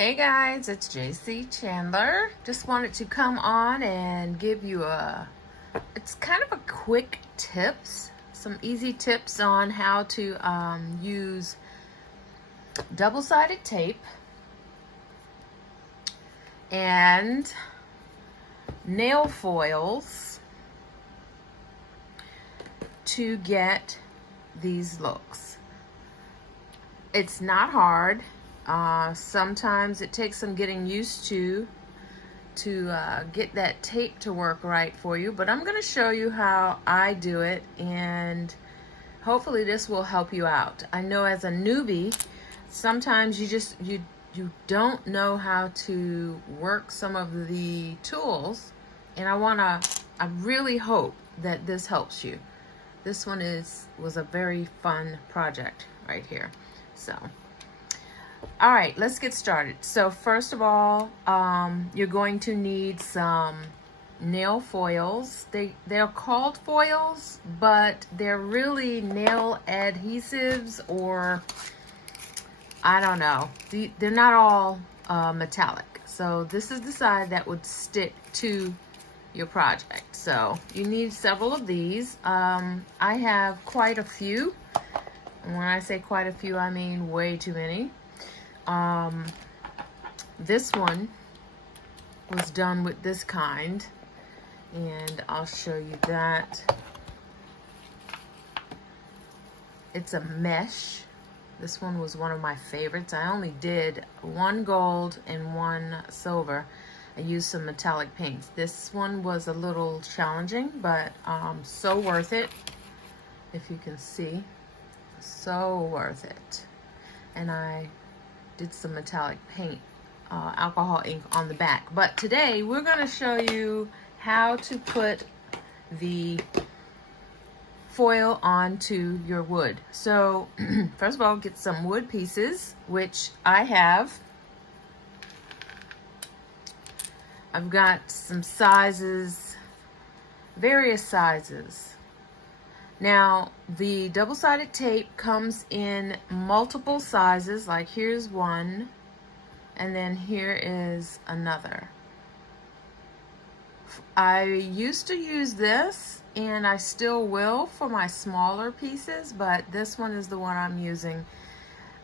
Hey guys, it's JC Chandler. Just wanted to come on and give you it's kind of a quick tips, some easy tips on how to use double-sided tape and nail foils to get these looks. It's not hard. Sometimes it takes some getting used to get that tape to work right for you, but I'm going to show you how I do it, and hopefully this will help you out. I know as a newbie, sometimes you don't know how to work some of the tools, and I really hope that this helps you. This one was a very fun project right here. So all right, let's get started. So first of all, you're going to need some nail foils. They're called foils, but they're really nail adhesives, or I don't know. They're not all metallic. So this is the side that would stick to your project. So you need several of these. I have quite a few. And when I say quite a few, I mean way too many. This one was done with this kind, and I'll show you that. It's a mesh. This one was one of my favorites. I only did one gold and one silver. I used some metallic paints. This one was a little challenging, but so worth it. If you can see, so worth it. And I did some metallic paint, alcohol ink on the back. But today we're going to show you how to put the foil onto your wood. So first of all, get some wood pieces, which I have. I've got some sizes, various sizes. Now, the double-sided tape comes in multiple sizes, like here's one, and then here is another. I used to use this, and I still will for my smaller pieces, but this one is the one I'm using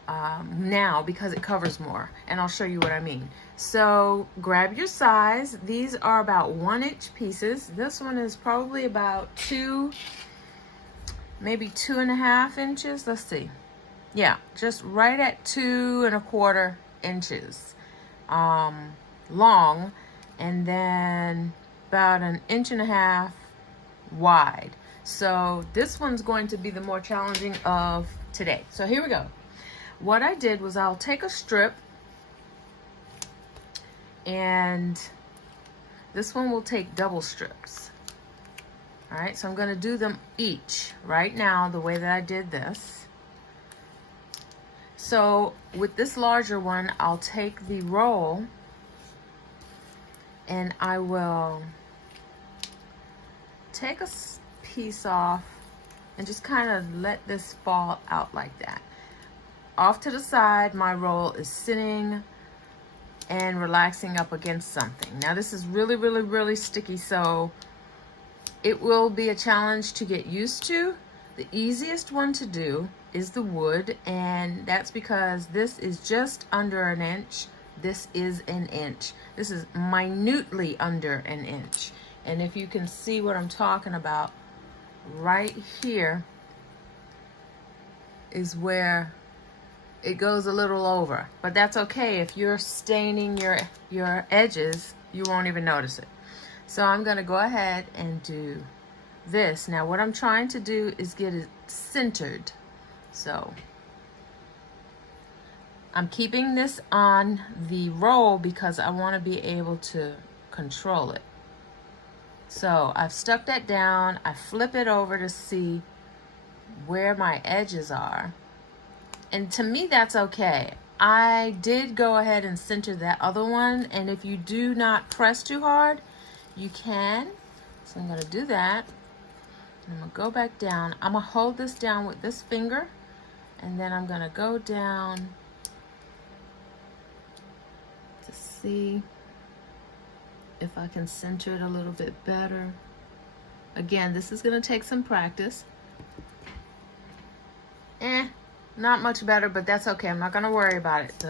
now because it covers more, and I'll show you what I mean. So grab your size. These are about 1-inch pieces. This one is probably about maybe 2.5 inches. Let's see. Yeah, just right at 2.25 inches long, and then about 1.5 inches wide. So this one's going to be the more challenging of today. So here we go. What I did was I'll take a strip, and this one will take double strips. All right, so I'm going to do them each right now the way that I did this. So with this larger one, I'll take the roll and I will take a piece off and just kind of let this fall out like that. Off to the side, my roll is sitting and relaxing up against something. Now this is really, really, really sticky, so it will be a challenge to get used to. The easiest one to do is the wood, and that's because this is just under 1 inch. This is 1 inch. This is minutely under 1 inch. And if you can see what I'm talking about, right here is where it goes a little over. But that's okay. If you're staining your edges, you won't even notice it. So I'm going to go ahead and do this. Now what I'm trying to do is get it centered. So I'm keeping this on the roll because I want to be able to control it. So I've stuck that down. I flip it over to see where my edges are. And to me, that's okay. I did go ahead and center that other one. And if you do not press too hard, you can. So I'm going to do that. I'm going to go back down. I'm going to hold this down with this finger, and then I'm going to go down to see if I can center it a little bit better. Again, this is going to take some practice. Not much better, but that's okay. I'm not going to worry about it.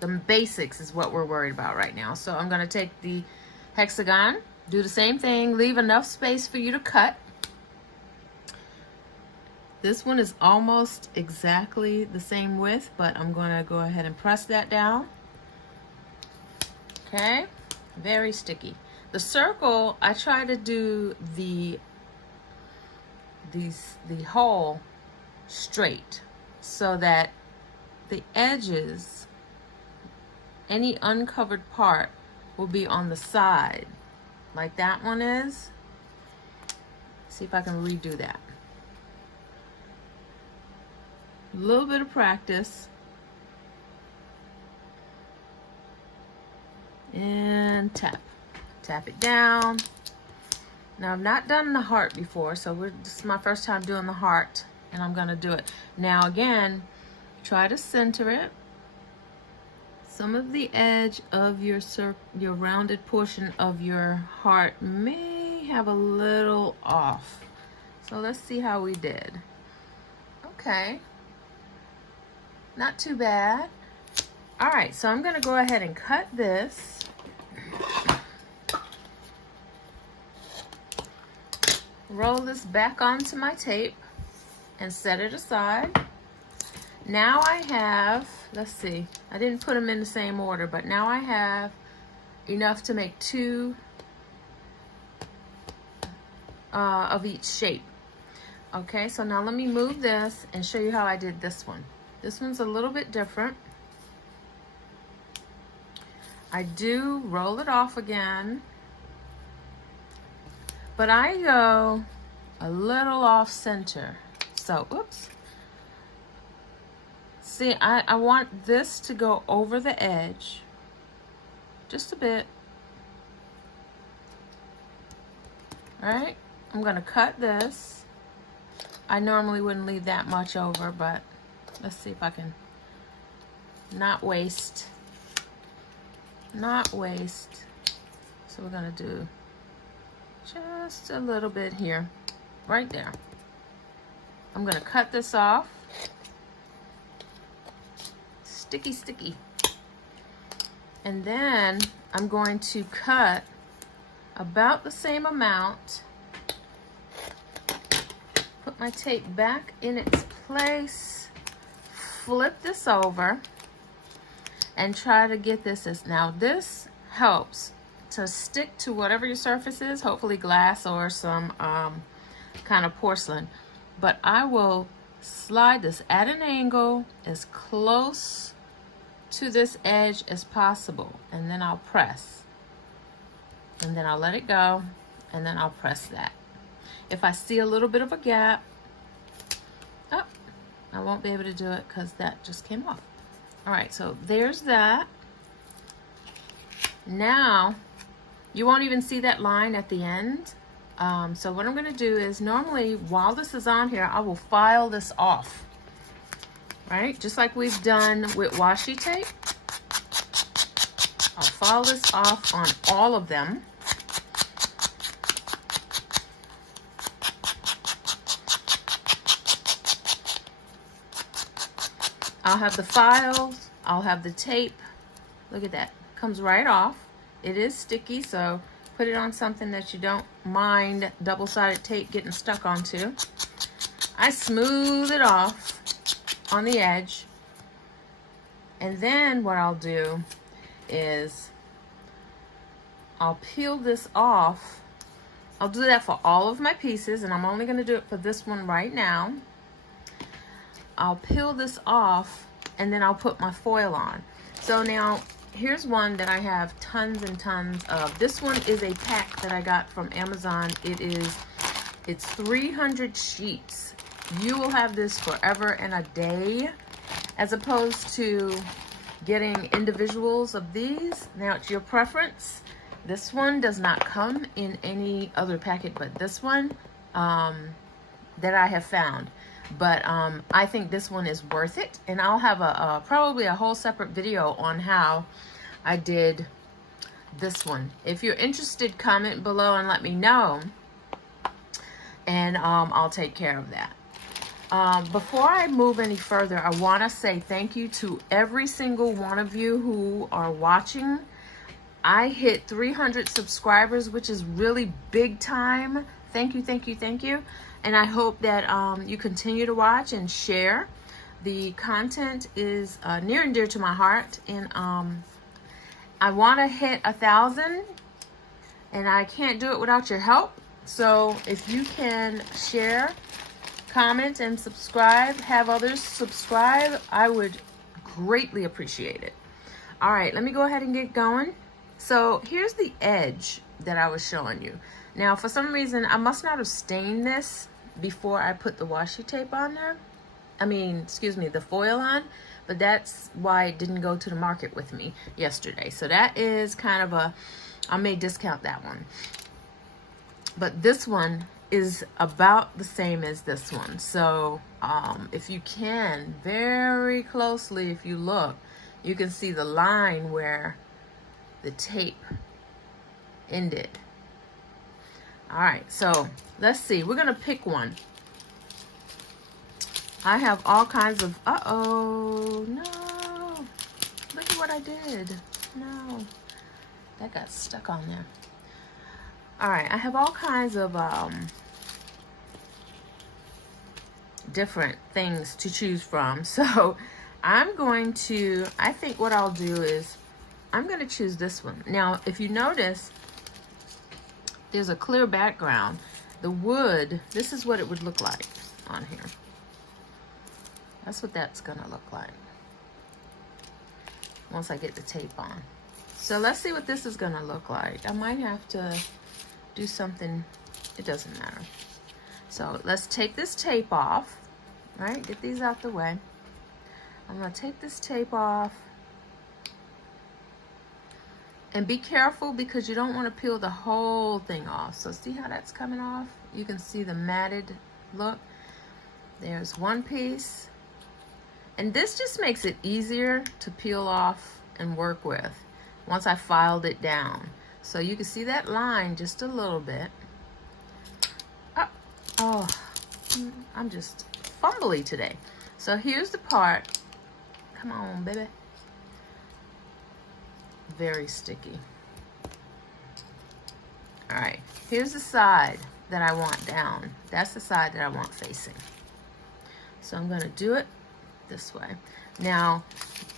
The basics is what we're worried about right now. So I'm going to take the Hexagon, do the same thing, leave enough space for you to cut. This one is almost exactly the same width, but I'm going to go ahead and press that down. Okay, very sticky. The circle, I try to do the hole straight so that the edges, any uncovered part, will be on the side like that one is. See if I can redo that. A little bit of practice. And tap it down. Now I've not done the heart before, so this is my first time doing the heart, and I'm gonna do it. Now again, try to center it. Some of the edge of your rounded portion of your heart may have a little off. So let's see how we did. Okay, not too bad. All right, so I'm gonna go ahead and cut this. Roll this back onto my tape and set it aside. Now I have, let's see, I didn't put them in the same order, but now I have enough to make two of each shape. Okay, so now let me move this and show you how I did this one. This one's a little bit different. I do roll it off again, but I go a little off center. So, oops. See, I want this to go over the edge just a bit. All right, I'm gonna cut this. I normally wouldn't leave that much over, but let's see if I can not waste. So we're gonna do just a little bit here, right there. I'm gonna cut this off. Sticky. And then I'm going to cut about the same amount. Put my tape back in its place. Flip this over and try to get this as, now this helps to stick to whatever your surface is, hopefully glass or some kind of porcelain. But I will slide this at an angle as close to this edge as possible, and then I'll press, and then I'll let it go, and then I'll press that. If I see a little bit of a gap, oh, I won't be able to do it because that just came off. All right, so there's that. Now, you won't even see that line at the end. So what I'm gonna do is, normally while this is on here, I will file this off, right? Just like we've done with washi tape. I'll file this off on all of them. I'll have the files, I'll have the tape. Look at that, comes right off. It is sticky, so put it on something that you don't mind double-sided tape getting stuck onto. I smooth it off on the edge, and then what I'll do is I'll peel this off. I'll do that for all of my pieces, and I'm only going to do it for this one right now. I'll peel this off, and then I'll put my foil on. So now here's one that I have tons and tons of. This one is a pack that I got from Amazon. It's 300 sheets. You will have this forever and a day, as opposed to getting individuals of these. Now it's your preference. This one does not come in any other packet but this one that I have found. But I think this one is worth it, and I'll have probably a whole separate video on how I did this one. If you're interested, comment below and let me know, and I'll take care of that. Before I move any further, I want to say thank you to every single one of you who are watching. I hit 300 subscribers, which is really big time. Thank you, thank you, thank you. And I hope that you continue to watch and share. The content is near and dear to my heart, and I want to hit 1,000, and I can't do it without your help. So if you can share, comment, and subscribe, have others subscribe, I would greatly appreciate it. All right, let me go ahead and get going. So here's the edge that I was showing you. Now, for some reason, I must not have stained this before I put the washi tape on there. I mean, excuse me, the foil on, but that's why it didn't go to the market with me yesterday. So that is kind of a, I may discount that one. But this one is about the same as this one. So if you can, very closely, if you look, you can see the line where the tape ended. All right, so let's see. We're gonna pick one. I have all kinds of, uh-oh, no. Look at what I did. No, that got stuck on there. All right, I have all kinds of different things to choose from. So I'm going to, I think what I'll do is, I'm gonna choose this one. Now, if you notice, there's a clear background. The wood, this is what it would look like on here. That's what that's gonna look like once I get the tape on. So let's see what this is gonna look like. I might have to do something, it doesn't matter. So let's take this tape off, right? Get these out the way. I'm gonna take this tape off. And be careful because you don't want to peel the whole thing off. So see how that's coming off? You can see the matted look. There's one piece. And this just makes it easier to peel off and work with once I filed it down. So you can see that line just a little bit. Oh, I'm just fumbly today. So here's the part. Come on, baby. Very sticky. All right, here's the side that I want down. That's the side that I want facing. So I'm gonna do it this way. Now,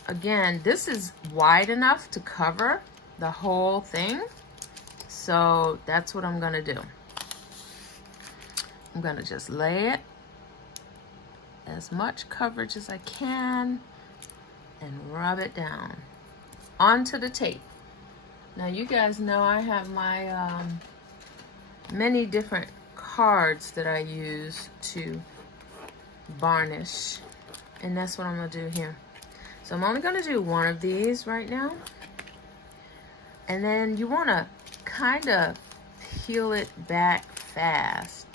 again, this is wide enough to cover the whole thing. So that's what I'm gonna do. I'm gonna just lay it as much coverage as I can and rub it down onto the tape. Now you guys know I have my many different cards that I use to varnish, and that's what I'm gonna do here. So I'm only gonna do one of these right now, and then you wanna kinda peel it back fast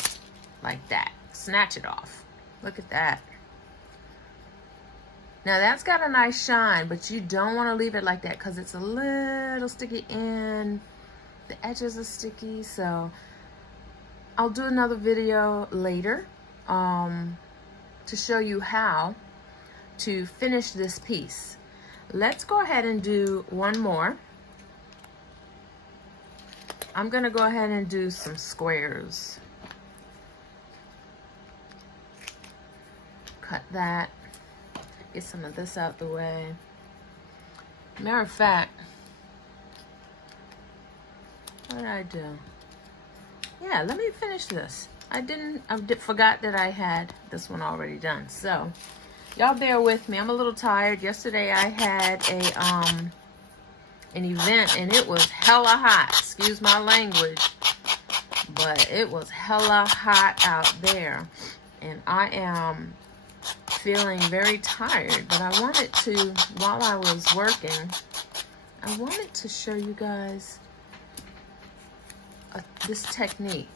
like that. Snatch it off. Look at that. Now that's got a nice shine, but you don't want to leave it like that because it's a little sticky and the edges are sticky. So I'll do another video later to show you how to finish this piece. Let's go ahead and do one more. I'm gonna go ahead and do some squares. Cut that. Get some of this out the way. Matter of fact, what did I do? Yeah, let me finish this. I forgot that I had this one already done. So, y'all bear with me. I'm a little tired. Yesterday I had an event and it was hella hot. Excuse my language, but it was hella hot out there, and I am feeling very tired. But I wanted to, while I was working, I wanted to show you guys this technique.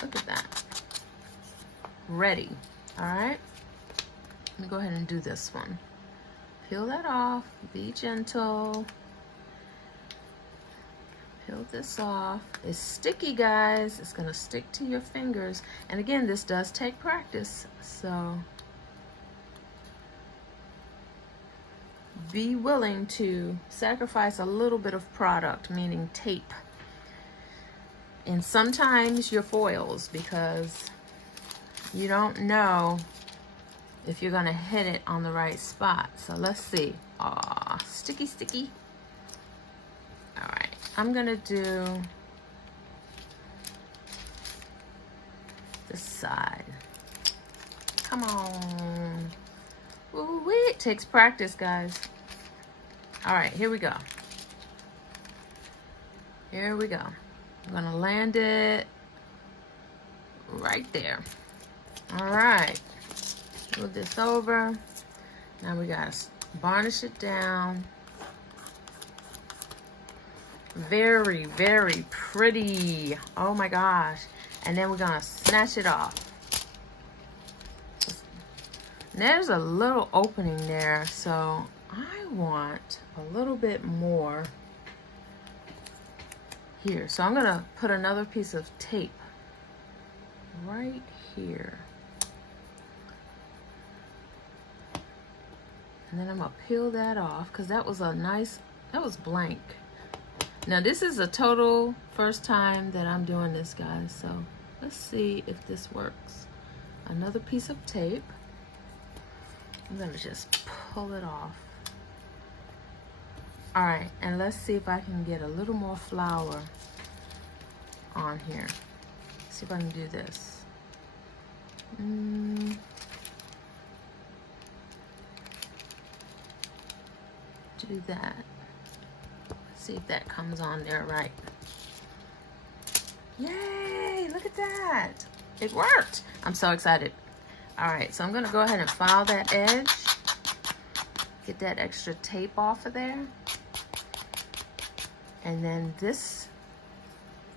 Look at that. Ready. All right. Let me go ahead and do this one. Peel that off. Be gentle. Peel this off. It's sticky, guys. It's gonna stick to your fingers. And again, this does take practice, so be willing to sacrifice a little bit of product, meaning tape, and sometimes your foils, because you don't know if you're gonna hit it on the right spot. So let's see. Aw, sticky, sticky. All right, I'm gonna do this side. Come on. Ooh, it takes practice, guys. All right, here we go. Here we go. I'm gonna land it right there. All right, move this over. Now we gotta varnish it down. Very, very pretty. Oh my gosh. And then we're gonna snatch it off. And there's a little opening there, so I want a little bit more here. So I'm gonna put another piece of tape right here. And then I'm gonna peel that off because that was that was blank. Now this is a total first time that I'm doing this, guys, so let's see if this works. Another piece of tape. I'm gonna just pull it off. All right, and let's see if I can get a little more flour on here. See if I can do this. Do that. See if that comes on there right. Yay, look at that. It worked. I'm so excited. All right, so I'm gonna go ahead and file that edge. Get that extra tape off of there. And then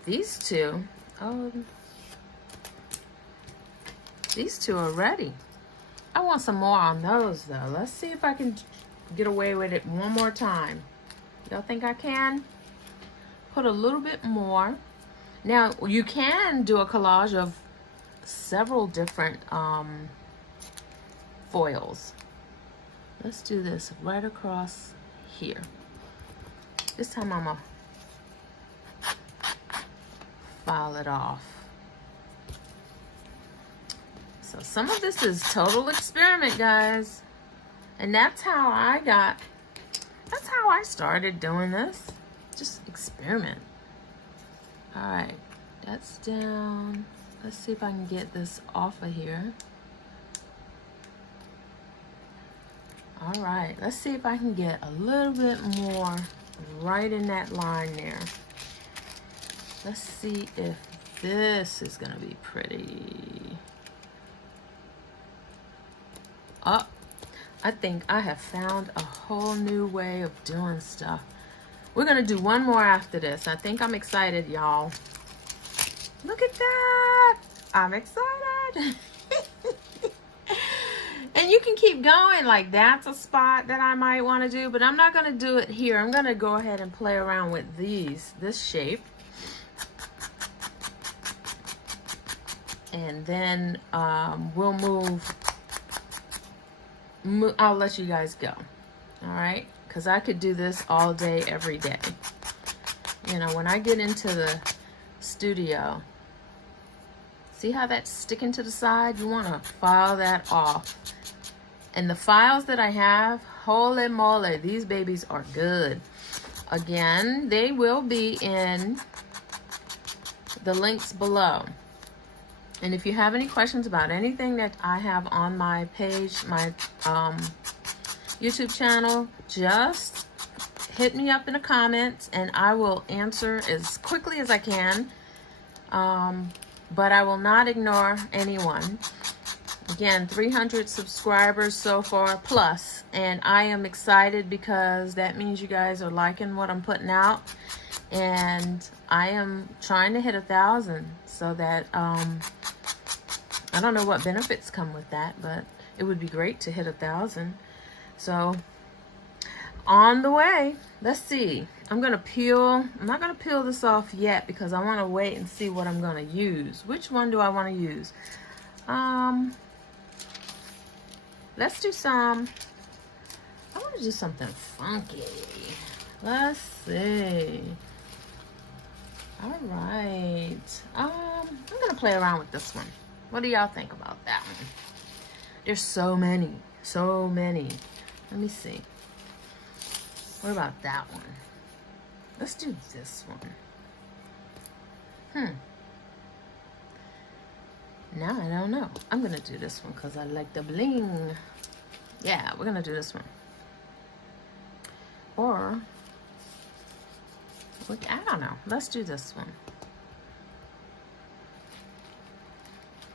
these two are ready. I want some more on those though. Let's see if I can get away with it one more time. Y'all think I can? Put a little bit more. Now, you can do a collage of several different foils. Let's do this right across here. This time I'm gonna file it off. So some of this is total experiment, guys. And that's how I started doing this. Just experiment. All right, that's down. Let's see if I can get this off of here. All right, let's see if I can get a little bit more right in that line there. Let's see if this is gonna be pretty. Oh, I think I have found a whole new way of doing stuff. We're gonna do one more after this. I think I'm excited, y'all. Look at that. I'm excited. And you can keep going. Like, that's a spot that I might want to do, but I'm not gonna do it here. I'm gonna go ahead and play around with this shape. And then we'll move. I'll let you guys go. All right, because I could do this all day, every day. You know, when I get into the studio, see how that's sticking to the side? You want to file that off. And the files that I have, holy moly, these babies are good. Again, they will be in the links below. And if you have any questions about anything that I have on my page, my YouTube channel, just hit me up in the comments and I will answer as quickly as I can. But I will not ignore anyone. Again, 300 subscribers so far plus, and I am excited because that means you guys are liking what I'm putting out, and I am trying to hit 1,000 so that I don't know what benefits come with that, but it would be great to hit 1,000. So on the way. Let's see. I'm not gonna peel this off yet because I want to wait and see what I'm gonna use. Which one do I want to use? Let's do some, I want to do something funky. Let's see. All right. I'm gonna play around with this one. What do y'all think about that one? There's so many. Let me see. What about that one? Let's do this one. Now I don't know. I'm gonna do this one because I like the bling. Yeah, we're gonna do this one. Or, I don't know. Let's do this one.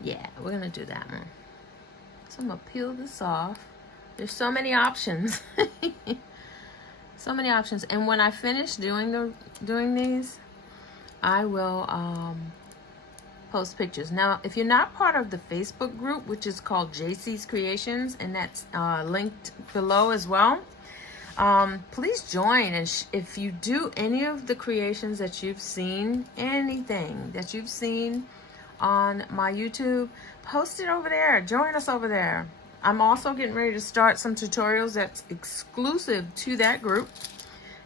Yeah, we're gonna do that one. So I'm gonna peel this off. There's so many options. So many options. And when I finish doing these, I will post pictures. Now, if you're not part of the Facebook group, which is called JC's Creations, and that's linked below as well, please join. And if you do any of the creations that you've seen, anything that you've seen on my YouTube, post it over there. Join us over there. I'm also getting ready to start some tutorials that's exclusive to that group.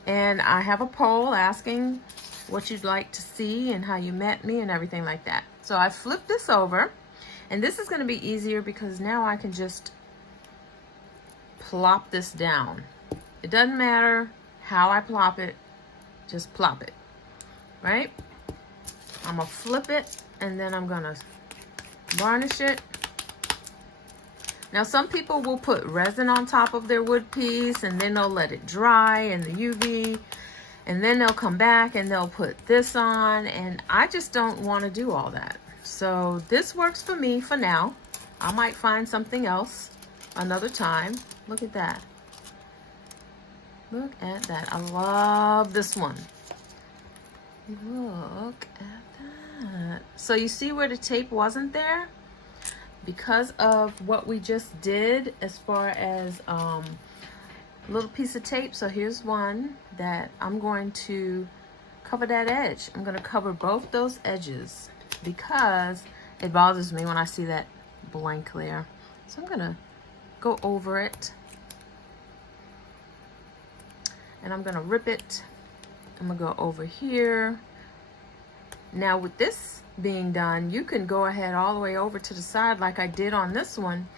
And I have a poll asking what you'd like to see and how you met me and everything like that. So I flipped this over, and this is going to be easier because now I can just plop this down. It doesn't matter how I plop it, just plop it, right? I'm going to flip it, and then I'm going to varnish it. Now, some people will put resin on top of their wood piece, and then they'll let it dry in the UV, and then they'll come back and they'll put this on, and I just don't want to do all that. So this works for me for now. I might find something else another time. Look at that. Look at that. I love this one. Look at that. So you see where the tape wasn't there? Because of what we just did as far as little piece of tape. So here's one that I'm going to cover that edge. I'm going to cover both those edges because it bothers me when I see that blank there. So I'm going to go over it, and I'm going to rip it. I'm going to go over here. Now with this being done, you can go ahead all the way over to the side like I did on this one,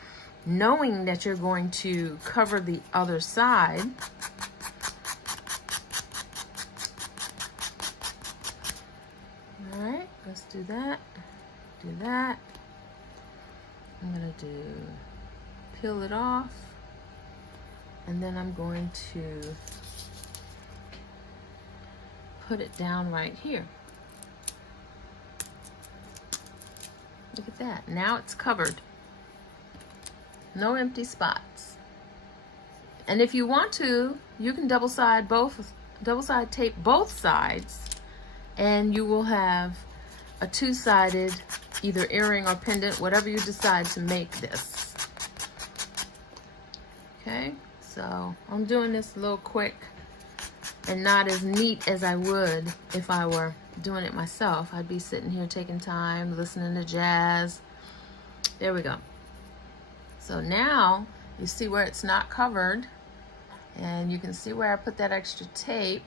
knowing that you're going to cover the other side. All right, let's do that. Do that. I'm gonna peel it off, and then I'm going to put it down right here. Look at that. Now it's covered. No empty spots. And if you want to, you can double side tape both sides, and you will have a two-sided either earring or pendant, whatever you decide to make this. Okay, so I'm doing this a little quick and not as neat as I would if I were doing it myself. I'd be sitting here taking time, listening to jazz. There we go. So now you see where it's not covered, and you can see where I put that extra tape.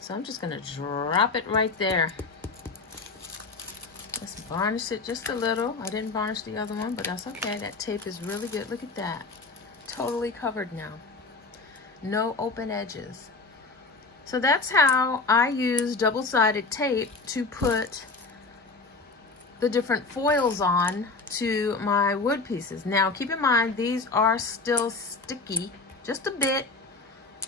So I'm just gonna drop it right there. Let's varnish it just a little. I didn't varnish the other one, but that's okay. That tape is really good. Look at that. Totally covered now. No open edges. So that's how I use double-sided tape to put the different foils on to my wood pieces. Now, keep in mind, these are still sticky, just a bit,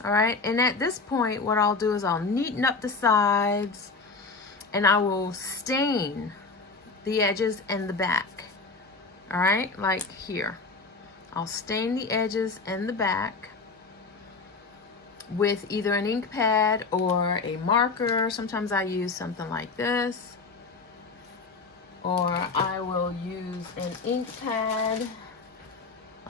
all right? And at this point, what I'll do is I'll neaten up the sides, and I will stain the edges and the back, all right? Like here. I'll stain the edges and the back with either an ink pad or a marker. Sometimes I use something like this, or I will use an ink pad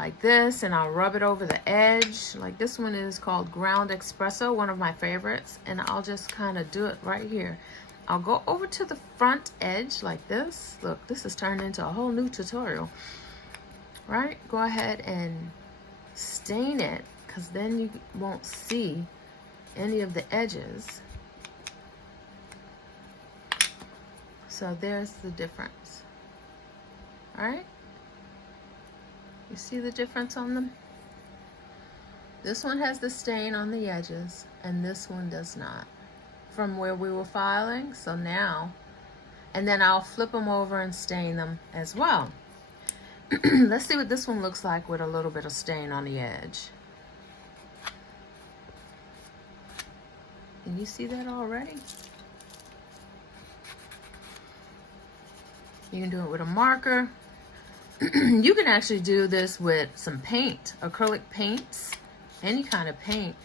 like this, and I'll rub it over the edge. Like this one is called Ground Espresso, one of my favorites, and I'll just kind of do it right here. I'll go over to the front edge like this. Look, this has turned into a whole new tutorial. Right? Go ahead and stain it, because then you won't see any of the edges. So there's the difference. All right? You see the difference on them? This one has the stain on the edges, and this one does not, from where we were filing. So now, and then I'll flip them over and stain them as well. Let's see what this one looks like with a little bit of stain on the edge. Can you see that already? You can do it with a marker. You can actually do this with some paint, acrylic paints, any kind of paint,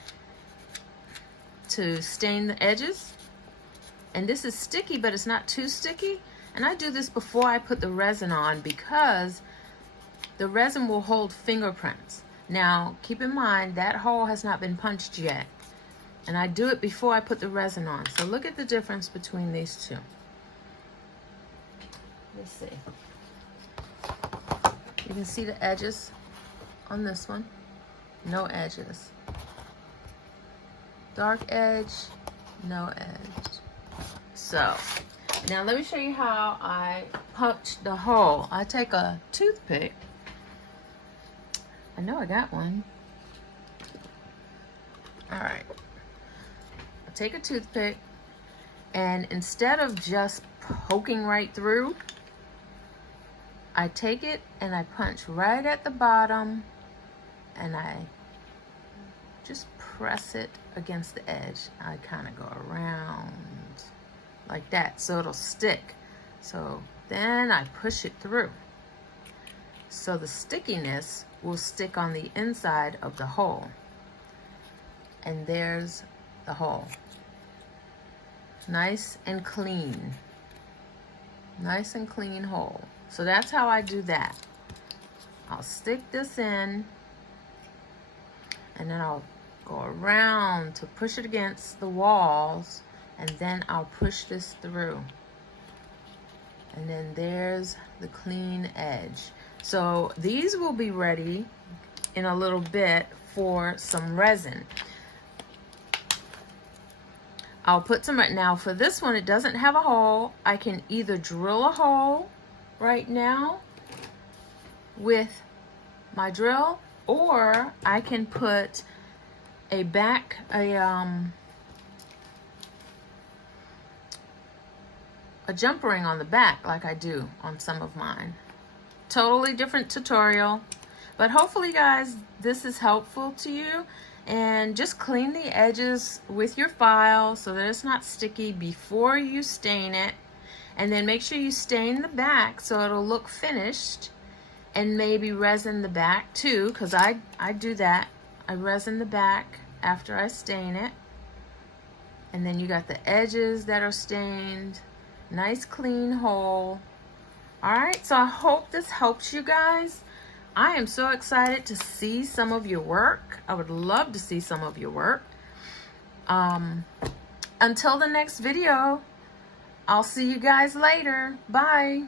to stain the edges. And this is sticky, but it's not too sticky. And I do this before I put the resin on, because the resin will hold fingerprints. Now, keep in mind that hole has not been punched yet. And I do it before I put the resin on. So look at the difference between these two. Let's see. You can see the edges on this one. No edges. Dark edge, no edge. So, now let me show you how I punch the hole. I take a toothpick. I know I got one. All right. I take a toothpick, and instead of just poking right through, I take it and I punch right at the bottom, and I just press it against the edge. I kind of go around like that so it'll stick. So then I push it through. So the stickiness will stick on the inside of the hole. And there's the hole. Nice and clean. Nice and clean hole. So that's how I do that. I'll stick this in, and then I'll go around to push it against the walls, and then I'll push this through. And then there's the clean edge. So these will be ready in a little bit for some resin. I'll put some right now. For this one, it doesn't have a hole. I can either drill a hole right now with my drill, or I can put a jump ring on the back like I do on some of mine. Totally different tutorial, but hopefully guys this is helpful to you. And just clean the edges with your file so that it's not sticky before you stain it, and then make sure you stain the back so it'll look finished, and maybe resin the back too, because I do that. I resin the back after I stain it, and then you got the edges that are stained. Nice clean hole. Alright, so I hope this helps you guys. I am so excited to see some of your work. I would love to see some of your work. Until the next video, I'll see you guys later. Bye.